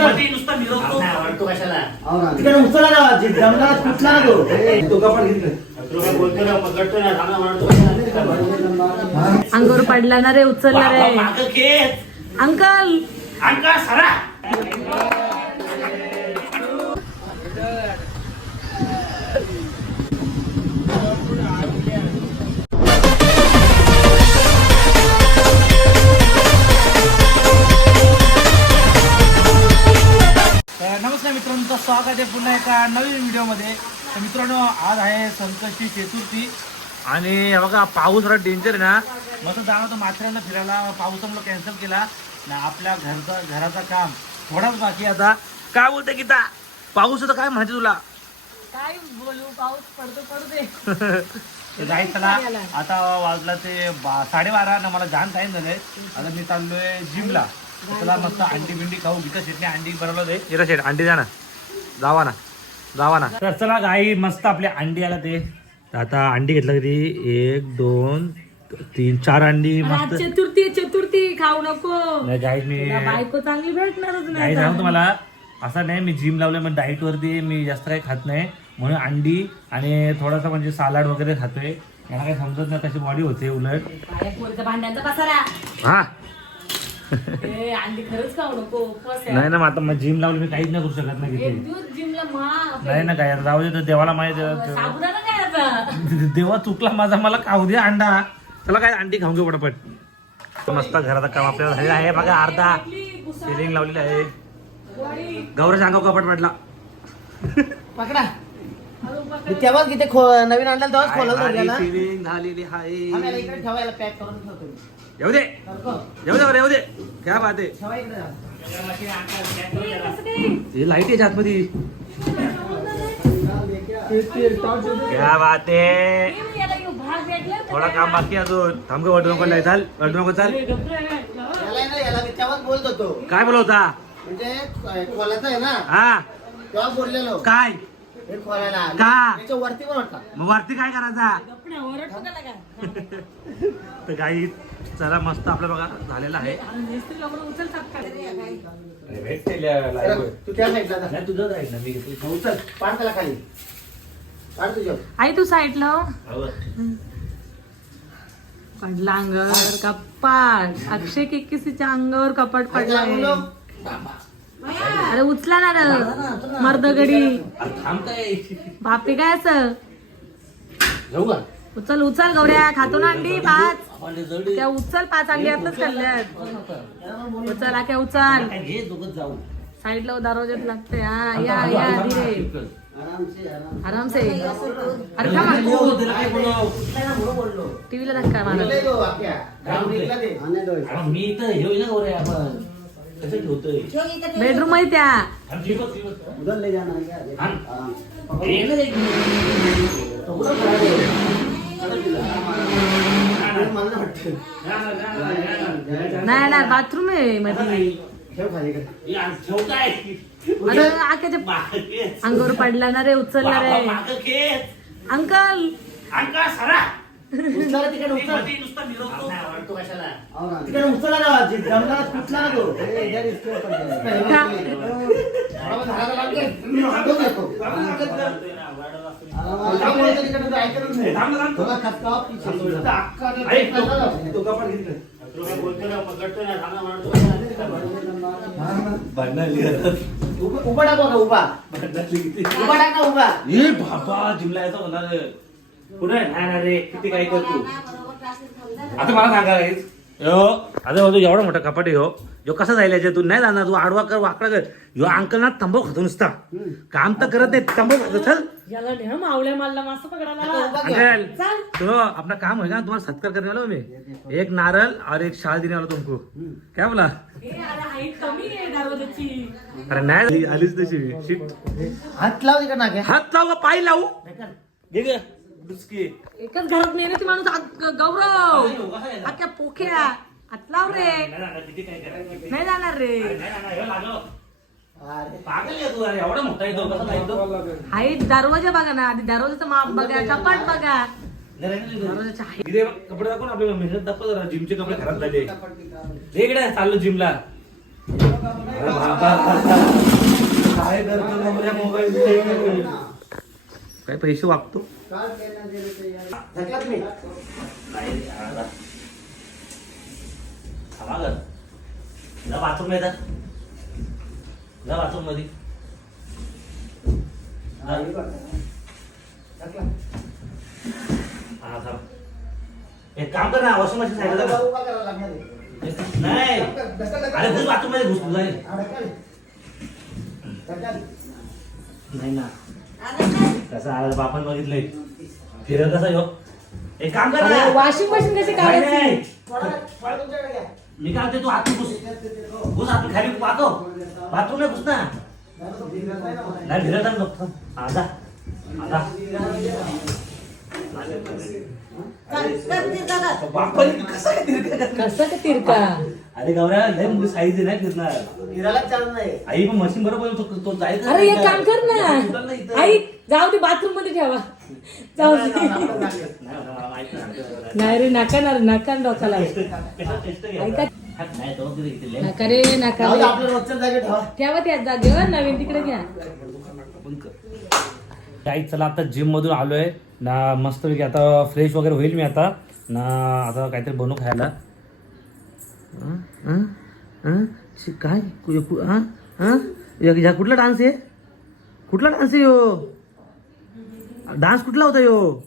मध्ये नुसता मिरवतो. आवडतो कशाला? तिकडे उचला ना जे जंगलात कुठला ना तो. कपाट बोलतो ना पकडतो ना अंगावर पडला ना रे उचलला रे. अंकल! अंका सरा. स्वागत आहे पुन्हा एका नवीन व्हिडिओमध्ये. तर मित्रांनो आज आहे संकष्टी चतुर्थी. आणि हे बघा पाऊस जरा डेंजर आहे ना. मस्त जाणार होतं माथेरानला फिरायला. पावसामुळे कॅन्सल केला. ना आपल्या घरचा घराचं काम थोडाच बाकी आता. काय बोलते गीता? पाऊस होतं काय म्हणायचं तुला? काय बोलू पाऊस पडतो पडू दे तर जायचं चला आता वाजला ते बा साडेबारा ना मला जाण टाईम झालंय. आता मी चाललोय जिमला तर चला मस्त अंडी बिंडी खाऊ. गीता शेटने अंडी बनवलं ते शेट अंडी द्या ना. जावा ना. जावा ना. तर चला गाई मस्त आपली अंडी आला ते. तर आता अंडी घेतलं कधी एक दोन तीन चार अंडी मस्त. चतुर्थी चतुर्थी. खाऊ नको. नाही गाई मी बायको चांगली भेटणारच काही नाही तुम्हाला असं नाही मी जिम लावलं मग डाईट वरती मी जास्त काही खात नाही. म्हणून अंडी आणि थोडासा म्हणजे सालाड वगैरे खातोय. यांना काही समजत नाही कशी बॉडी होते उलट. भांड्यांचा पसारा. हा. ए, अंडी खरंच खाऊ नको उपवास आहे. नाही ना मग आता मग जिम लावली मी काहीच नाही करू शकत ना एक किती दिवस जिमला मा नाही ना काय आता जाऊ दे तर देवाला माहिती साबुदाणा काय आता? देवा चुकला माझा मला खाऊ दे अंडा. चला काय अंडी खाऊन घेऊ पटापट. मस्त घराचं काम आपल्याला झालेलं आहे. बघा अर्धा सिलिंग लावलेलं आहे. गौरव सांगा कपट म्हटला पकडा. मी तेव्हाच किती खो नवीन आणला तेव्हाच खोलत होते ना. झालेली आहे. आम्ही याला इकडे ठेवायला पॅक करून ठेवतो मी. येऊ दे. येऊ दे बरं येऊ दे. क्या बात आहे ठेवा इकडे. जरा. काय? हे लाइट आहे आतमध्ये क्या बात आहे थोडा? काम बाकी आहे अजून. थांब वडू नको नाही चाल वडू नको चाल. याला आहे ना याला मी तेव्हाच बोलत होतो. काय बोलवता म्हणजे आहे ना. हा. तेव्हा बोललेलो. काय? हे खोलायला का? वरती पण होता. मग वरती काय करायचा? गपण्या, ओरडतो का लागा? तर काही चला मस्त आपलं बघा झालेलं आहे. अरे? तू त्या साईडला जा. तुझं जाईल ना मी घेतली. हो, चल पाड त्याला खाली. पाड तुझ्या आई तू साईडला हो. पडला अंगावर कपाट. अक्षय किक्कीसीच्या अंगावर कपाट पडलाय. अरे उचला ना रे. मर्दगडी अरे थांब काय असं? जाऊ का उचल उचल गौऱ्या खातो ना अंडी पाच. त्या उचल पाच अंडी आतच खाल्ल्यात. उचल आख्या उचल. साईडला दरवाज्यात लागते हा या या धीरे आराम से अरे हो, थांबा त्याला काय हे बेडरूम आहे. त्या. हे मला नाही वाटतं. ना. नाही नाही बाथरूम आहे मध्ये. ठेव खाली इकडे. हे आज ठेव काय? अरे आख्याच्या माग खेच अंगावर पडला ना रे उचलला रे. माग खेच अंकल. अंका सरा. उचला तिकडे उचल. मध्ये नुसता मिरवतो आवडतो कशाला? तिकडे उचला ना जे जंगलात कुठला ना तो. तो ते तो-. तो. तुला ना ना म्हणतो कशाला उभा उभा टाक बघा, उभा. उभा टाक ना उभा. ए बाबा जिमला यायचं होणार. पुढे नाही ना रे किती काय करतो आता मला सांगा guys. यो आता बोलतो एवढा मोठा कपाट हो. जो कसा जायला याच्यातून नाही जाणार तू आडवा कर वाकडा कर. यो अंकल ना तंबाखू खातो नुसता. काम तर करत नाही तंबाखू खातो. चल. याला नेह मारला पकडायला. अंकल तो अपना काम होगा तुम्हारा सत्कार करने वाला हूँ मैं एक नारल और एक शाल देने वाला तुमको. क्या बोला? अरे हाईट कमी आहे दरवाजाची. अरे नाही आलीच तशी शिट. हात लाव नाक्या हात लावू का पाय लावू. घे ग एकच घरात मेहनती माणूस आ- गौरव. अख्या पोख्या हात लाव रे. नाही जाणार रे. पागल आहे तू अरे एवढा मोठा येतो कसा दरवाजा बघा ना आधी दरवाजाचं माप बघा कपाट बघा. दरवाजाच्या height. इथे कपडे दाखव ना आपल्याला मेहनत दाखव जरा जिमचे कपडे खराब झाले इकडे चाललो जिमला. काय करतो मोबाईल काय पैसे वागतो. जा बाथरूममध्ये जा. बाथरूममध्ये हा, थांब. एक काम कर ना वॉशिंग मशीन साईडला. नाही. अरे घुस बाथरूममध्ये घुस तुला हा. नाही ना कसं आला बापान बघितलंय. फिरत कसा यो. एक काम कर ना. वॉशिंग मशीन कशी नाही, काढायची? नाही. घ्या. मी काय म्हणते तू आत घुस घुस आत खाली पाहतो. बाथरूम नाही घुस ना. नाही फिरत आण बघतो. हा जा जा. बापाने तू कसा काय तिरका करणार? कसं का तिरका अरे गौऱ्या लय मुली साईज नाही फिरणार फिरायला चालू नाही आई पण मशीन बरोबर तो तो जायचं अरे एक काम कर ना. आई जाऊ दे बाथरूममध्ये ठेवा जाऊ दे नाही, रे नका ना नका ना घ्या? ऐका. हा. नका रे नका जाऊ दे, रे. आपल्या रोजच्या जागी ठेवा ठेवा त्या जागेवर नवीन तिकडे घ्या काही चला आता जिम मधून आलोय ना मस्तपैकी आता फ्रेश वगैरे होईल मी आता. ना आता काहीतरी बनवू खायला. काय? कु- कुठला डान्स आहे कुठला डान्स आहे यो? डान्स कुठला होता यो?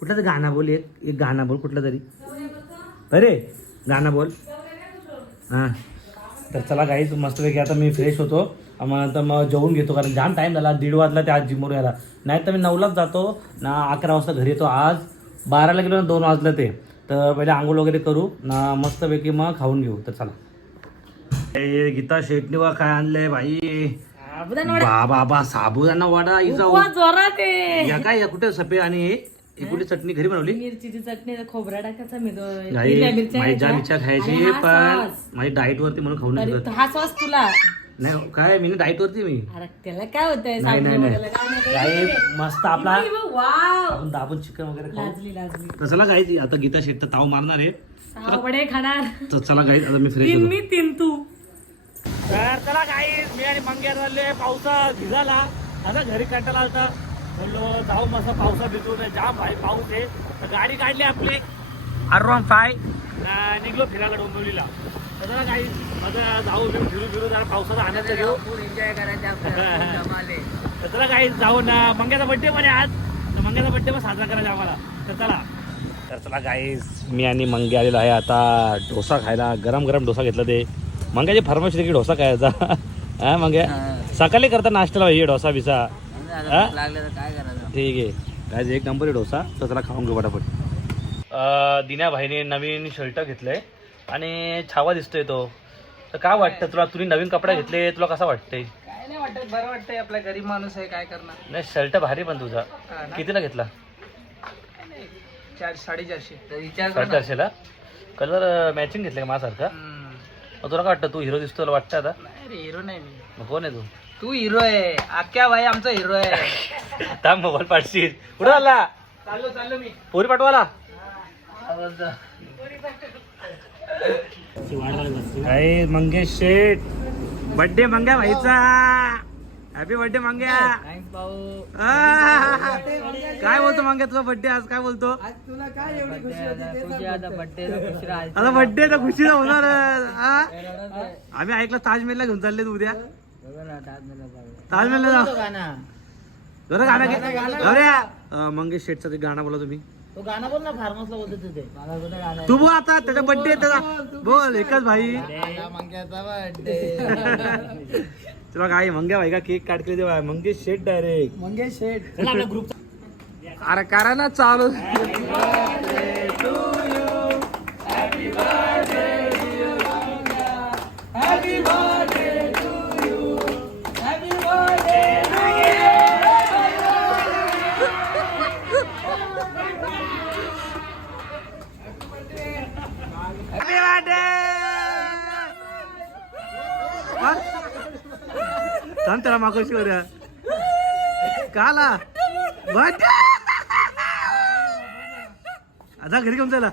कुठला तरी गाणं बोल एक एक गाणं बोल कुठला तरी. अरे गाणं बोल. हां. तर चला काहीच मस्तपैकी आता मी फ्रेश होतो. मग नंतर मग जेवून घेतो कारण जाम टाईम झाला. दीड वाजला ते आज जिमवर यायला. नाही तर मी नऊलाच जातो. ना अकरा वाजता घरी येतो आज. बाराला गेलो ना दोन वाजलं ते. तर पहिले आंघोळ वगैरे करू. ना मस्तपैकी मग खाऊन घेऊ. तर चला. ए, गीता शेटणी वा काय आणलंय भाई साबुदाणा वडा. बा बाबा साबुदाणा वडा इजा काय कुठे सफे आणि हे? ही कुठे चटणी घरी बनवली? मिरचीची चटणी खोबरा टाकायचा मी दो- नाही मिरच्या घ्यायच्या. खायची आणि हा पण. माझी डाएट वरती म्हणून खाऊ नाही तरी शकत हा सॉस तुला. नाही काय मी डाएट वरती मी. अरे त्याला काय होतंय? नाही नाही नाही? मस्त आपला वाव. आपण दाबून चिकन वगैरे खाऊ. लाजली लाजली. तसला काही आता गीता शेट तर ताव मारणार आहे. सहा वडे खाणार. तर चला काही आता मी फ्रेश तीन होतो. मी तीन तू तर चला काही मी आणि मंग्या चालले पावसा भिजाला. आता घरी कंटाळा आलता. बोललो जाऊ मस्त पावसा भिजू जाम भाई पाऊस आहे. तर गाडी काढली आपली. फाय. निघलो फिरायला डोंबिवलीला. काही आता जाऊ फिरू फिरू फिरू जरा पावसाचा आनंद घेऊ. तर चला काही जाऊ ना. मंग्याचा बड्डे पण आहे आज मंग्याचा बड्डे पण साजरा करायचा आम्हाला. तर चला. तर चला गाईज मी आणि मंगे आलेलो आहे आता. डोसा खायला गरम गरम डोसा घेतला ते. मंग्याची फरमाईश होती की डोसा खायचा? हा मंग्या सकाळी करता नाश्त्याला पाहिजे डोसा बिसा? ठीक आहे. काय एक नंबर आहे डोसा. तर त्याला खाऊन घेऊ पटापट. दिन्या भाईने नवीन शर्ट घेतलंय आणि छावा दिसतोय तो. तर काय वाटतं तुला? तुम्ही नवीन कपडे घेतले तुला कसं वाटतंय? काय नाही वाटत बरं वाटतंय. आपला गरीब माणूस आहे काय करणार? नाही शर्ट भारी पण तुझा. ना? कितीला घेतला? चार साडेचारशे. साडेचारशेला? कलर मॅचिंग घेतलं का माझ्यासारखा? तुला काय वाटतं? तू हिरो दिसतो तुला वाटतं आता? हिरो नाही मी. कोण आहे तू? तू हिरो आहे. आख्या भाई आमचा हिरो आहे. आता मोबाईल पाठशील कुठं आला? चाललो चाललो मी. पोरी पाठवाला. काय मंगेश शेठ. बर्थडे मंग्या भाईचा. हॅपी बर्थडे मंग्या थँक्स भाऊ. आ, काय बोलतो मंग्या तुझा बर्थडे आज? काय बोलतो? तुला काय एवढी खुशी होती खुशी आता बर्थडे खुशी आता बर्थडे तर खुशीचा होणार? आम्ही ऐकलं ताजमहलला घेऊन चालले तू उद्या. ताजमहलला जाऊ. गाणं. मंगेश शेठचं ते गाणं बोला तुम्ही. तो गाणं बोल ना फार्मसला बोलतो तिथे तू. बोल आता त्याचा बर्थडे त्याचा. बोल एकच भाई. तुला काय मंग्या भाई का केक काट केले तेव्हा मंगेश शेठ डायरेक्ट मंगेश शेठ. ग्रुप अरे करा ना चालू. పశువురా కాలా అదా घरी घेऊन त्याला